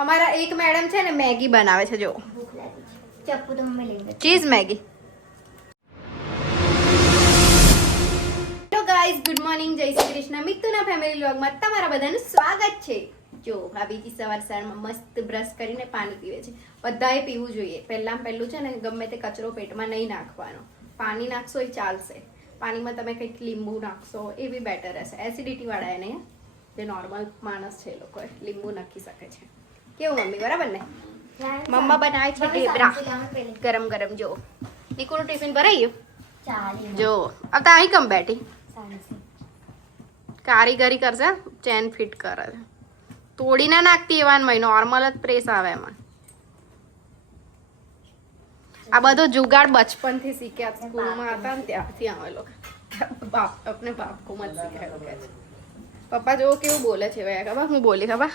અમારા એક મેડમ છે ને મેગી બનાવે છે જો ચપ્પુ તો મમ્મી લઈ ગઈ. Cheese Maggi. Hello guys, good morning, જય શ્રી કૃષ્ણ. મિતુના ફેમિલી વ્લોગમાં તમારા બધાનું સ્વાગત છે. જો ભાભીજી સવારમાં મસ્ત બ્રશ કરીને પાણી પીવે છે. બધાએ પીવું જોઈએ. પહેલું છે ને ગમે તે કચરો પેટમાં નહીં નાખવાનો. પાણી નાખશો એ ચાલશે. પાણીમાં તમે કંઈક લીંબુ નાખશો એ બી બેટર રહેશે. એસિડિટી વાળા એને જે નોર્મલ માણસ છે એ લોકો લીંબુ નાખી શકે છે. કેવું મમ્મી, બરાબર ને? મમ્મા બનાવે છે ઢેબરા ગરમ ગરમ. જો નિકુનું ટિફિન ભરાઈ ગયું. જો अब तो અહીં કમ બેઠી કારીગરી કરશે, ચેન ફિટ કરે છે. તોડી ના નાખતી એવામાં, નોર્મલ જ પ્રેસ આવે એમાં. આ બધો જુગાડ બચપનથી શીખ્યા, સ્કૂલમાં હતા ને ત્યારથી અમે લોકો अपने बाप को मत सिखाओ કે છે. પપ્પા જો કેવું બોલે છે ખબર? હું બોલી ખબર?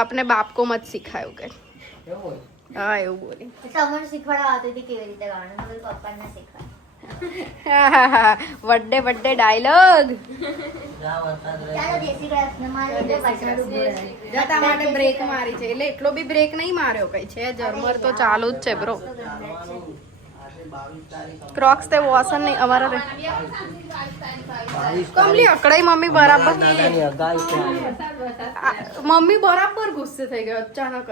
अपने बाप को मत सिखाओ કે. હા એવું બોલી. તમને શીખવાડવા આવતી હતી કેવી રીતે ગાવાનું, મતલબ પપ્પાને ના શીખવાડ. Birthday dialog. ચાલો જય શ્રી કૃષ્ણ. મારે તો પાછળ ઊભું રહે. જતા માટે બ્રેક મારી છે, એટલે એટલો બી બ્રેક નહીં માર્યો કઈ છે. જર્મર તો ચાલુ જ છે બ્રો. ક્રોક્સ તે વોશન નહીં અમારા કમલી અકડાઈ મમ્મી બરાબર. મમ્મી બરાબર ગુસ્સે થઈ ગયો અચાનક જ.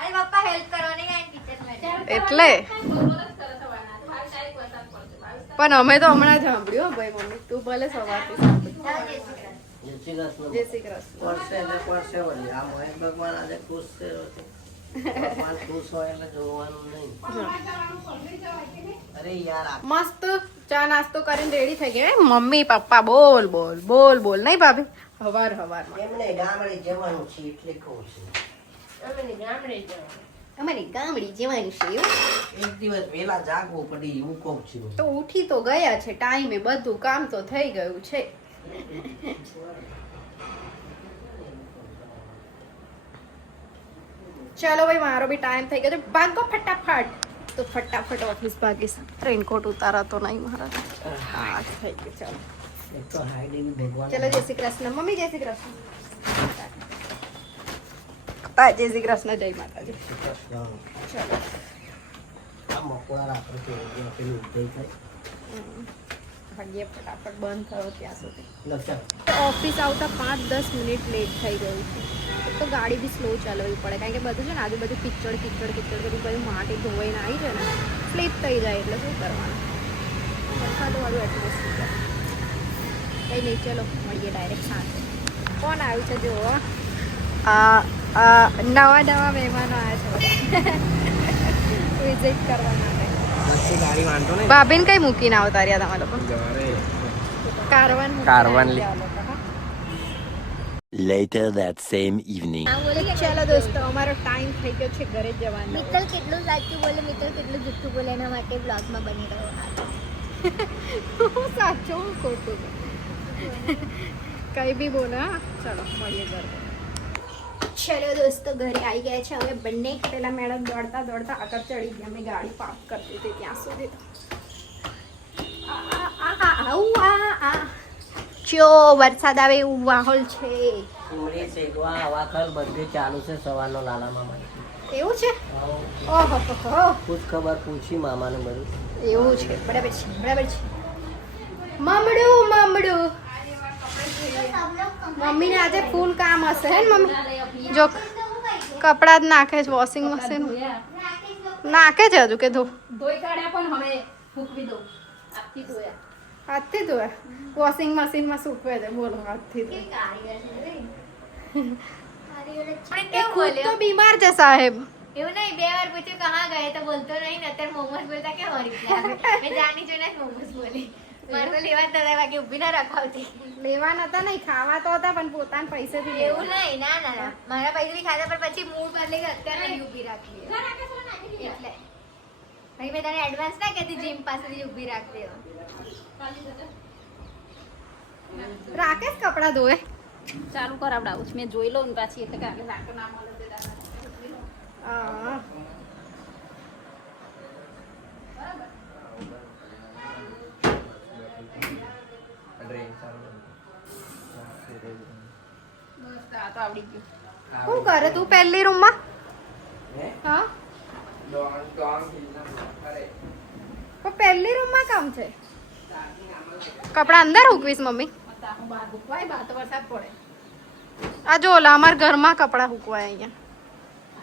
અરે પપ્પા હેલ્પ કરો ને યાર કિચનમાં. એટલે પણ અમે તો હમણાં જ સાંભળ્યું ભાઈ. મમ્મી તું ભલે સવારથી સાંભળી. ચાલો જય શ્રી કૃષ્ણ. જય શ્રી કૃષ્ણ. મસ્ત ચા નાસ્તો કરીને રેડી થઈ ગયા. મમ્મી પપ્પા બોલ બોલ બોલ બોલ નહીં ભાભી? હવાર હવારમાં અમારી ગામડી જવાનું છે. એક દિવસ વેલા જાગવું પડી એવું કહું છું. તો ઉઠી તો ગયા છે ટાઈમે, બધું કામ તો થઈ ગયું છે. ચલો ભાઈ, મારો બી ટાઈમ થઈ ગયો છે. ભાગો ફટાફટ. તો ફટાફટ ઓફિસ ભાગીશ. રેનકોટ ઉતારાતો નહીં મારા. હા થઈ ગયું. ચાલો એક તો હાઈડીન ભગવાન. ચલો જય શ્રી કૃષ્ણ મમ્મી. જય શ્રી કૃષ્ણ. જય શ્રી કૃષ્ણ. જય માતાજી. ચલો આ મકોડા રાત્રે કે પેલું ઉદય થાય. ભાગ્ય ફટાફટ બંધ થયો ત્યાં સુધી. લક્ષણ ઓફિસ આવતા 5-10 મિનિટ લેટ થઈ ગયું છે. તો ગાડી બી સ્લો ચલાવવી પડે, કારણ કે બધું છે ને આજુબાજુ કિચડ બધું માટી ધોવાઈને આવી છે ને, સ્લીપ થઈ જાય. એટલે શું કરવાનું? વરસાદવાળું એટમોસ્ફિયર. કંઈ નહીં, ચલો મળીએ ડાયરેક્ટ સાંજે. કોણ આવ્યું છે જુઓ? નવા મહેમાનો આવ્યા છે વિઝિટ કરવા માટે. ગાડી વાંધો નહીં. ભાભીને કઈ મૂકીને આવતા રહ્યા તમે લોકો? કારવાન. Later that same evening. ચાલો દોસ્તો, અમારો ટાઈમ થઈ ગયો છે ઘરે જવાનો. મિત્તલ કેટલું સાચું બોલે, મિત્તલ કેટલું જુઠ્ઠું બોલે, એના માટે બ્લોગમાં બની રહ્યો. હું સાચું હું ખોટું કઈ બી બોલે. હા ચલો મળીએ ઘરે. ચલો દોસ્તો, ઘરે આવી ગયા છે હવે બંને. પેલા મેડમ દોડતા આગળ ચડી ગયા. મેં ગાડી પાર્ક કરતી હતી ત્યાં સુધી. ચો વરસાદ આવે એવું માહોલ છે. ઉમરી શેકવા હવાખર બધે ચાલુ છે સવારનો લાલા મામા. એવું છે? ઓહો ખુદ ખબર પૂછી મામાને બધું. એવું છે. બરાબર છે, બરાબર છે. મમડું મમ્મીને આજે ફૂલ કામ હશે હે ને મમ્મી? જો કપડાં જ નાખે છે વોશિંગ મશીન. નાખે છે હજુ કે ધોઈ કાઢ્યા પણ હવે ફૂકવી દો. આપથી ધોયા. હાથથી ધોયા? વોશિંગ મશીનમાં સૂકવે છે. બોલો હાથથી ખુદ તો બીમાર છે સાહેબ. એવું નહીં, 2 વાર પૂછ્યું કહા ગયે તો બોલતો નહીં ને. અત્યારે મોમોસ બોલતા કેમ વળી મેં જાણી જોઈને મોમોસ બોલી. મારે તો લેવા હતા બાકી ઊભી ના રખાવતી. લેવા નતા નહીં, ખાવા તો હતા પણ પોતાના પૈસેથી એવું નહીં, ના મારા પૈસાથી ખાધા પણ પછી મૂળ બદલી ગઈ. અત્યારે નહીં ઊભી રાખી એટલે ભાઈ મેં તને એડવાન્સ ના કહેતી જીમ પાસેથી ઊભી રાખતી. રાકેશ કપડાં ધોવે. ચાલુ કરાવડાવું છું. મેં જોઈ લઉં ને પાછી એટલે કે લાટો ના મળે તે હા બસ આ તો આવડી ગયું. શું કરે તું પહેલી રૂમમાં? હા પણ પહેલી રૂમમાં કામ છે. કપડા અંદર મૂકવીશ મમ્મી? બહાર ભૂકવાય, બહાર તો વરસાદ પડે. આ જો ઓલા અમારા ઘરમાં કપડા સુકવાય અહીંયા.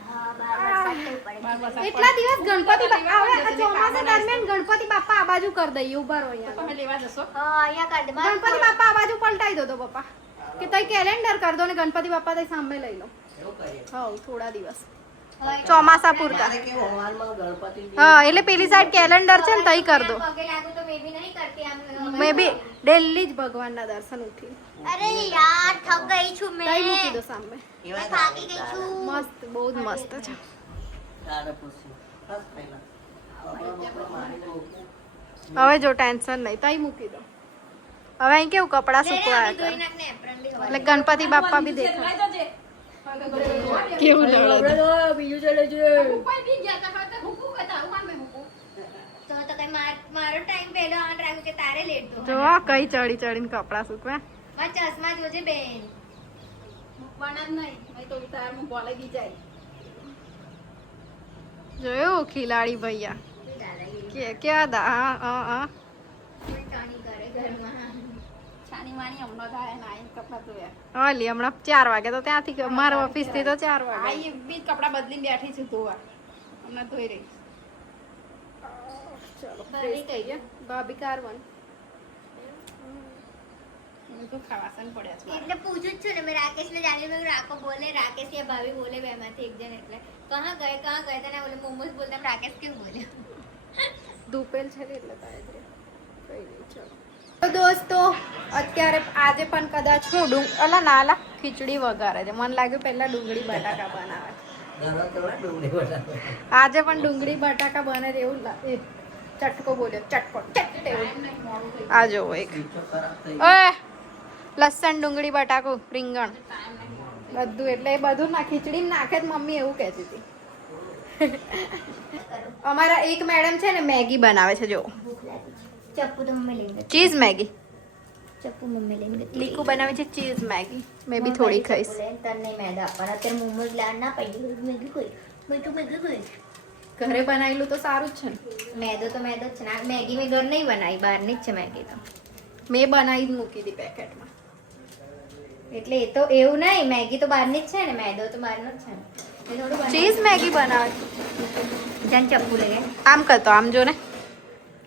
હા, બહાર વરસાદ નહીં પડે. બહાર વરસાદ એટલા દિવસ ગણપતિ બાપા આવે આ ચોમાસા દરમિયાન ગણપતિ બાપા આ બાજુ કરી દઈએ. ઉભા રહો અહીંયા. તમે લેવા જશો? હા, અહીંયા કાઢ દે. બહાર ગણપતિ બાપા આ બાજુ પલટાઈ દો તો પપ્પા કે તઈ કેલેન્ડર કરી દો ને ગણપતિ બાપા તઈ સામે લઈ લો. એવું કરીએ. હા થોડા દિવસ હા, ચોમાસા પૂરતા. મારે કેવું હવારમાં ગણપતિ હા એટલે પેલી સાઈડ કેલેન્ડર છે ને તઈ કરી દો. પગે લાગુ તો મે બી નહીં કરતી આમ. મે બી ડેલી જ ભગવાનના દર્શન ઉઠી અરે યાર, થક ગઈ છું મેં. તઈ મૂકી દો સામે. મેં થાકી ગઈ છું. મસ્ત બહુ જ મસ્ત છે. તારે પૂછ્યું. બસ પહેલા. બપોર મારીને મૂકું. હવે જો ટેન્શન નહીં તઈ મૂકી દો. હવે અહીં કેવું કપડા લે, લે, સુકવાયા આની ધોઈ કરે નાખ ને, apron બી હવા એટલે દે. ગણપતિ બાપા બી દેખાય. લઈ જજે. કેવું લડે ભૂકવાય બી ગયા તા, હવે તો ભૂકવું કે તારું કામ મેં ભૂકવું. તો કઈ મારો ટાઈમ પહેલો આન રાખ્યું કે તારે લેટ દો. જો કઈ ચડી ચડીને કપડા સુકવે. મારા ચશ્મા જોજે બેન. મૂકવાના જ નહીં, નહીં તો ઉતારમાં બોલાઈ બી જાય. જોયું ખિલાડી ભૈયા દાદાગીરી. કે ક્યાં દા હા કોઈ કાણી કરે ઘરમાં. છાની માની હમણાં થાય ને આઈને કપડાં ધોયા. હલી હમણાં 4 વાગે તો ત્યાંથી મારા ઓફિસ થી તો 4 વાગે. આ બી કપડાં બદલીને બેઠી છું ધોવા. હમણાં ધોઈ રહી. ચલો બની ગઈ. ભાભી કારવન મેં તો ખાવાસન પડ્યા છે. એટલે પૂછું જ છું ને મેં રાકેશને જાણી મેં રાકો બોલે રાકેશ યા ભાભી બોલે બેમાંથી એક જણ એટલે કહા ગયે તને બોલે મોમોસ બોલતા રાકેશ કેમ બોલ્યો. ધૂપેલ છે ને એટલે થાય છે. કઈ નહીં ચલો. તો દોસ્તો અત્યારે આજે પણ કદાચ હું અલા ખીચડી વઘારે છે. મને લાગ્યું પહેલા ડુંગળી બટાકા બનાવે છે. ઘરમાં તો ના ડુંગળી બટાકા. આજે પણ ડુંગળી બટાકા બને છે એવું ચટકો બોલ્યો ચટકો ચટ એવું. આ જોવો એક પીછો ખરાબ થઈ ઓય લસણ ડુંગળી બટાકું રીંગણ બધું એટલે એ બધું ના ખીચડીમાં નાખે જ મમ્મી એવું કહેતી હતી. અમારા એક મેડમ છે ને મેગી બનાવે છે જો ભૂખ લાગી છે. ચપ્પુ તો મમ્મી લઈને ગઈ. Cheese Maggi. ચપ્પુ મમ્મી લઈને ગઈ. લીકુ બનાવે છે ચીઝ મેગી. મેં બી થોડી ખાઈશ. તને નહીં મેદા આપવાના. અત્યારે મોમોસ લાડ ના પડી મેગી કોઈ મેગી કોઈ ઘરે બનાવેલું તો સારું જ છે ને. મેદો તો મેદો જ છે ને. આ મેગી મેં ઘર નહીં બનાવી બહારની જ છે મેગી તો. મેં બનાવી જ મૂકી હતી પેકેટમાં. એટલે એ તો એવું નહીં મેગી તો બહારની જ છે ને મેદો તો બહારનો જ છે ને. એ થોડું બનાવી. ચીઝ મેગી બનાવે. જાન ચપ્પુ લઈ ગયા. આમ કરતો આમ જો ને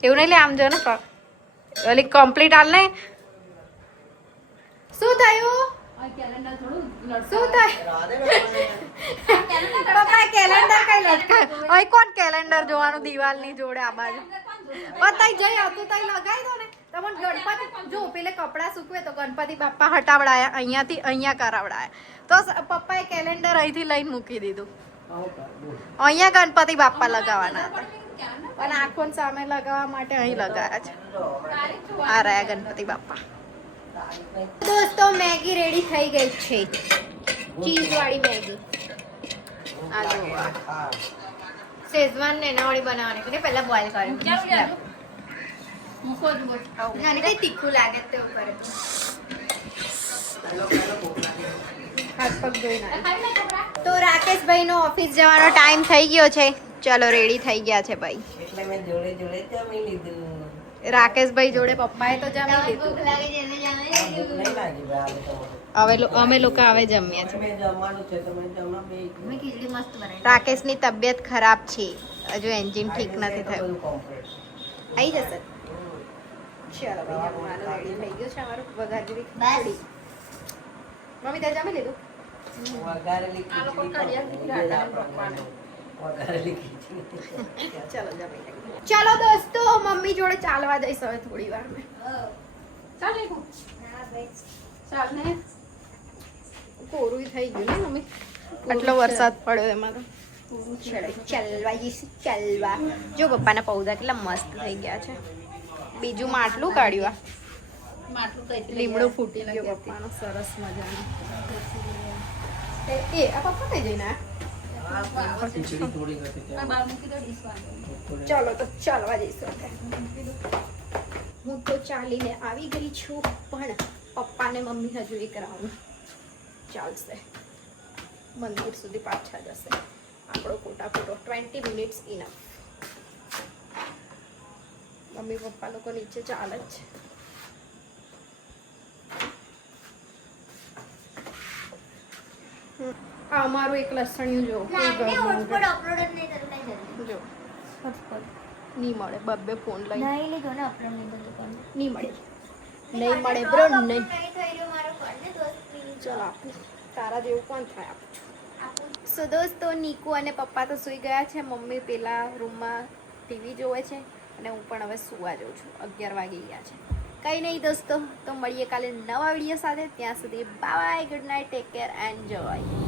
એવું નહીં લે આમ જો ને ઓલી કમ્પ્લીટ હાલ ને શું થયું આ કેલેન્ડર થોડું લડતું. શું થાય રાધે ભગવાન. પપ્પા કેલેન્ડર કઈ લટકાય અહીં કોણ કેલેન્ડર જોવાનું દિવાલની જોડે આ બાજુ બતાઈ જઈ હતું તઈ લગાવી દો ને તમને ગણપતિ જો પેલે કપડા સૂકવે તો ગણપતિ બાપા હટાવડાયા અહીંયાથી અહીંયા કરાવડાયા તો પપ્પાએ કેલેન્ડર અહીંથી લઈને મૂકી દીધું આવું કર, બોલ. અહીંયા ગણપતિ બાપા લગાવવાના હતા પણ આંખોની સામે લગાવવા માટે અહીં લગાવ્યા છે જો હમણાં આ રહ્યા ગણપતિ બાપા તારીખ નહીં. દોસ્તો મેગી રેડી થઈ ગઈ છે ચીઝ વાળી મેગી આ જો આ હા. શેઝવાન ને એના વાળી બનાવવાની કે પહેલા બોઇલ ક્યાં કર્યું ઉડ્યા? મૂકો જ બોલ. નાની કઈ તીખું લાગે તો એવું કરે પહેલો ભૂખ લાગી. હાથ પગ ધોઈ નાખે. ખાઈ લે કપડાં. તો રાકેશભાઈ નો ઓફિસ જવાનો ટાઈમ થઈ ગયો છે ચલો રેડી થઈ ગયા છે ભાઈ એટલે મેં જોડે જોડે જમી લીધું. રાકેશભાઈ જોડે પપ્પાએ તો જમી તમને ભૂખ લીધું લાગે છે એટલે જામે આ ભૂખ નહીં લાગી ભાઈ આજે તમારે. અમે લોકો હવે જમીએ છીએ મેં જમવાનું છે તો મેં જમવા બેસી. મેં ખીચડી મસ્ત બનાવી રાકેશની તબિયત ખરાબ છે હજુ એન્જિન ઠીક નથી થયું બધું complete. આવી જશે ચલો ભાઈ જમવાનું રેડી થઈ ગયું છે અમારું વઘારેલી બસ. ખીચડી મમ્મી તે જમી લીધું વઘારેલી આ લોકો ખીચડી કડિયા કરો. ખીચડી વઘારેલી ખીચડી. ચલો જમી લઈએ. ચલો દોસ્તો મમ્મી જોડે ચાલવા જઈશ હવે થોડી વાર મેં ચાલ લેખું. હા ભાઈ ચાલ ને. કોરું થઈ ગયું ને મમ્મી આટલો વરસાદ પડ્યો એમાં તો ચલો ચાલવા જઈશું ચાલવા જો પપ્પાના પૌધા કેટલા મસ્ત થઈ ગયા છે બીજું માટલું કાઢ્યું આ માટલું કઈથી લઈ લીમડું આવ્યા? ફૂટી ગયો પપ્પાનો સરસ મજાનો આ પપ્પા કઈ જઈને આયા? આ ખીચડી થોડી હતી આ ત્યાં. બહાર મૂકી દો ડીશ વાળો. ચલો તો ચાલવા જઈશું આપણે. હું તો ચાલીને આવી ગઈ છું પણ પપ્પાને મમ્મી હજુ એક રાઉન્ડ ચાલશે મંદિર સુધી પાછા જશે. આપણો કોટા પૂરો 20 મિનિટ્સ ઇનફ. મમ્મી પપ્પા લોકો નીચે ચાલે જ છે. આ અમારું એક લસણિયું જો હોટસ્પોટ અપલોડ જ નહીં થતું કઈ જલ્દી. જો હોટસ્પોટ નહીં મળે. બબ્બે ફોન લઈ નહીં લીધો ને અપલોડ નહીં થતું કોણ નહીં મળે. નહીં મળે બ્રો નહીં. નહીં થઈ રહ્યું મારો કોણ ને દોસ્ત પ્લીઝ ચલ આપને તારા જેવું કોણ થાય આપ. આપું. સો દોસ્તો નીકુ અને પપ્પા તો સૂઈ ગયા છે. મમ્મી પેલા રૂમમાં ટીવી જોવે છે અને હું પણ હવે સૂવા જાઉં છું. 11 વાગી ગયા છે. કંઈ નહીં દોસ્તો, તો મળીએ કાલે નવા વિડીયો સાથે. ત્યાં સુધી bye, good night, take care, enjoy.